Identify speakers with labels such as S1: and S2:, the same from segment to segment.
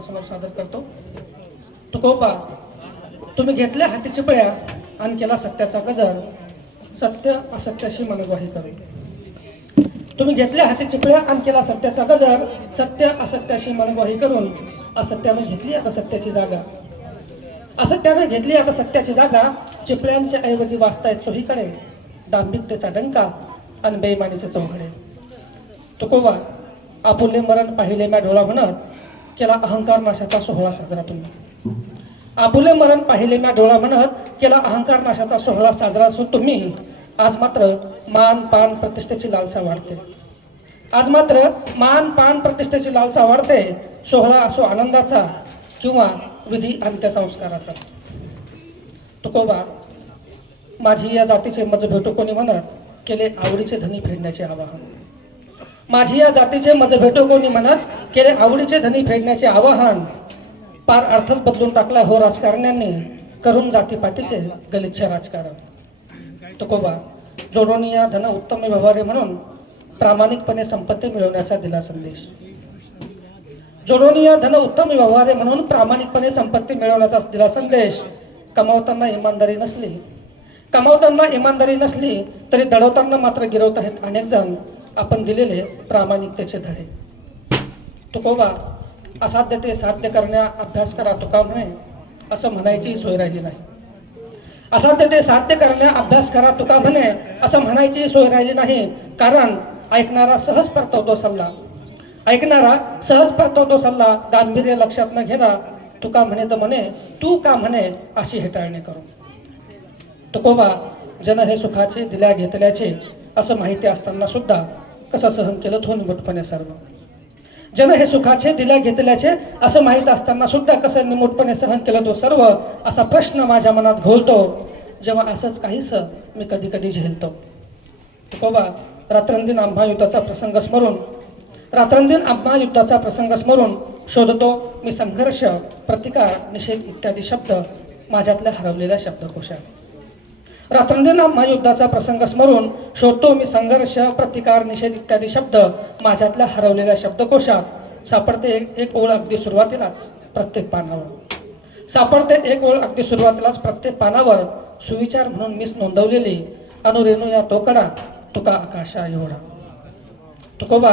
S1: आपणासमोर सादर करतो. तुकोबा तुम्ही घेतल्या हाती चिपळ्या आणि केला सत्याचा गजर. सत्य असत्याशी मनग्वाही करून तुम्ही घेतल्या हाती चिपळ्या आणि केला सत्याचा गजर. सत्य असत्याशी मनग्वाही करून असत्यानं घेतली आता सत्याची जागा. असत्यानं घेतली आता सत्याची जागा. चिपळ्यांच्या ऐवजी वाचतायत चोहीकडे दांभिकतेचा डंका आणि बेईमानीचे चौघडे. तुकोबा आपुल्य मरण पाहिले म्या डोळा म्हणत केला अहंकार नाशाचा सोहळा साजरा तुम्ही. आपुले मरण पाहिले ना डोळा म्हणत केला अहंकार नाशाचा सोहळा साजरा असून तुम्ही आज मात्र मान पान प्रतिष्ठेची लालसा वाढते. आज मात्र मान पान प्रतिष्ठेची लालसा वाढते. सोहळा असो आनंदाचा किंवा विधी अंत्यसंस्काराचा तुकोबा माझी या जातीचे मज भेटू कोणी म्हणत केले आवडीचे धनी फेडण्याचे आवाहन. माझी या जातीचे मज भेटो कोणी म्हणत केले आवडीचे धनी फेडण्याचे आवाहन. पार अर्थच बदलून टाकला हो राजकारण्यांनी. करून जातीपातीचे गलिच्छ राजकारण. तुकोबा जोडोनिया धन उत्तम व्यवहारे म्हणून प्रामाणिकपणे संपत्ती मिळवण्याचा दिला संदेश. जोडोनिया धन उत्तम व्यवहारे म्हणून प्रामाणिकपणे संपत्ती मिळवण्याचा दिला संदेश. कमावताना इमानदारी नसली. कमावताना इमानदारी नसली तरी दडवताना मात्र गिरवत आहेत अनेक जण आपण दिलेले प्रामाणिकतेचे धडे. तुकोबा असाध्य ते साध्य करण्या अभ्यास करा तुका म्हणे असं म्हणायची सोय राहिली नाही. असाध्य ते साध्य करण्या अभ्यास करा तुका म्हणे असं म्हणायची सोय राहिली नाही कारण ऐकणारा सहज परतवतो सल्ला. ऐकणारा सहज परतवतो सल्ला गांभीर्य लक्षात न घेता तुका म्हणे तर म्हणे तू का म्हणे अशी हेटाळणी करू? तुकोबा जन हे सुखाचे दिल्या घेतल्याचे असं माहिती असताना सुद्धा कसं सहन केलं? तो निमूटपणे सर्व. जन हे सुखाचे दिल्या घेतल्याचे असं माहीत असताना सुद्धा कसं निमूटपणे सहन केलं तो सर्व असा प्रश्न माझ्या मनात घोळतो जेव्हा असंच काहीस मी कधी कधी झेलतो तुकोबा रात्रंदिन आम्हा युद्धाचा प्रसंग स्मरून रात्रंदिन आम्हा युद्धाचा प्रसंग स्मरून शोधतो मी संघर्ष प्रतिकार निषेध इत्यादी शब्द माझ्यातल्या हरवलेल्या शब्दकोशात. रात्रंदिन महायुद्धाचा प्रसंग स्मरून शोधतो मी संघर्ष प्रतिकार निषेध इत्यादी शब्द माझ्यातल्या हरवलेल्या शब्दकोशात. सापडते एक एक ओळ अगदी सुरुवातीलाच प्रत्येक पानावर. सापडते एक ओळ अगदी सुरुवातीलाच प्रत्येक पानावर सुविचार म्हणून मीच नोंदवलेली अनुरेणू या तोकडा तुका आकाशा एवढा. तुकोबा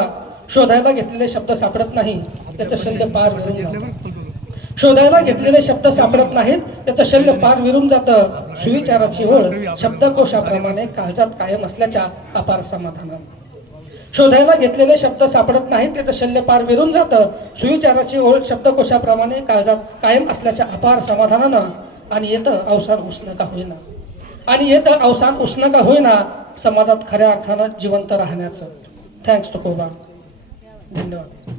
S1: शोधायला घेतलेले शब्द सापडत नाही त्याचं शल्य पार शोधायला घेतलेले शब्द सापडत नाहीत. त्याचं शल्य पार विरून जातं. सुविचाराची ओढ शब्दकोशाप्रमाणे काळजात कायम असल्याच्या अपार समाधानात. शोधायला घेतलेले शब्द सापडत नाहीत. त्याचं शल्य पार विरून जातं. सुविचाराची ओळ शब्दकोशाप्रमाणे काळजात कायम असल्याच्या अपार समाधानानं आणि येतं अवसान उष्ण का होईना. आणि येतं अवसान उष्ण का होईना समाजात खऱ्या अर्थानं जिवंत राहण्याचं. थँक्स तुकोबा धन्यवाद.